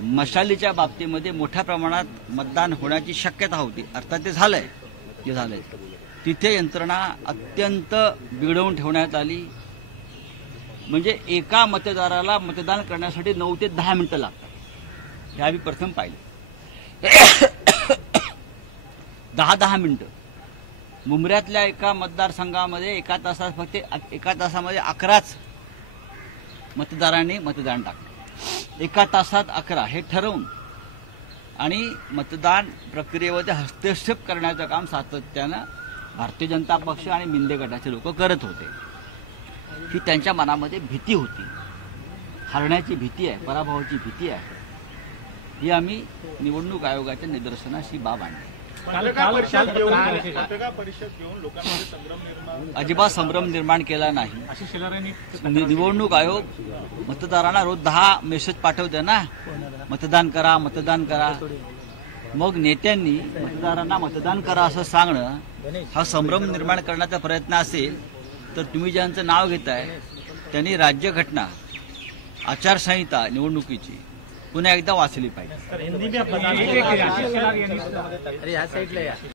मशालीच्या बाबतीमध्ये मोठ्या प्रमाणात मतदान होण्याची शक्यता होती, अर्थात ते झालंय, जे झालंय तिथे यंत्रणा अत्यंत बिघडवून ठेवण्यात आली. म्हणजे एका मतदाराला मतदान करण्यासाठी 9 ते 10 मिनिटं लागतात, हे आम्ही प्रथम पाहिलं. 10 मिनिटं. मुंबऱ्यातल्या एका मतदारसंघामध्ये एका तासामध्ये 11च मतदारांनी मतदान टाकलं. एका तासात 11 हे ठरवून आणि मतदान प्रक्रियेमध्ये हस्तक्षेप करण्याचं काम सातत्यानं भारतीय जनता पक्ष आणि मिंदे गटाचे लोक करत होते. ही त्यांच्या मनामध्ये भीती होती, हरण्याची भीती आहे, पराभवाची भीती आहे. ही आम्ही निवडणूक आयोगाच्या निदर्शनास ही बाब आणली. अजिबात संभ्रम निर्माण केला नाही. निवडणूक आयोग मतदारांना रोज 10 मेसेज पाठवते ना, मतदान करा, मतदान करा. मग नेत्यांनी मतदारांना मतदान करा असं सांगणं हा संभ्रम निर्माण करण्याचा प्रयत्न असेल तर तुम्ही ज्यांचं नाव घेताय त्यांनी राज्यघटना, आचारसंहिता निवडणुकीची पुन्हा एकदा वाचली पाहिजे.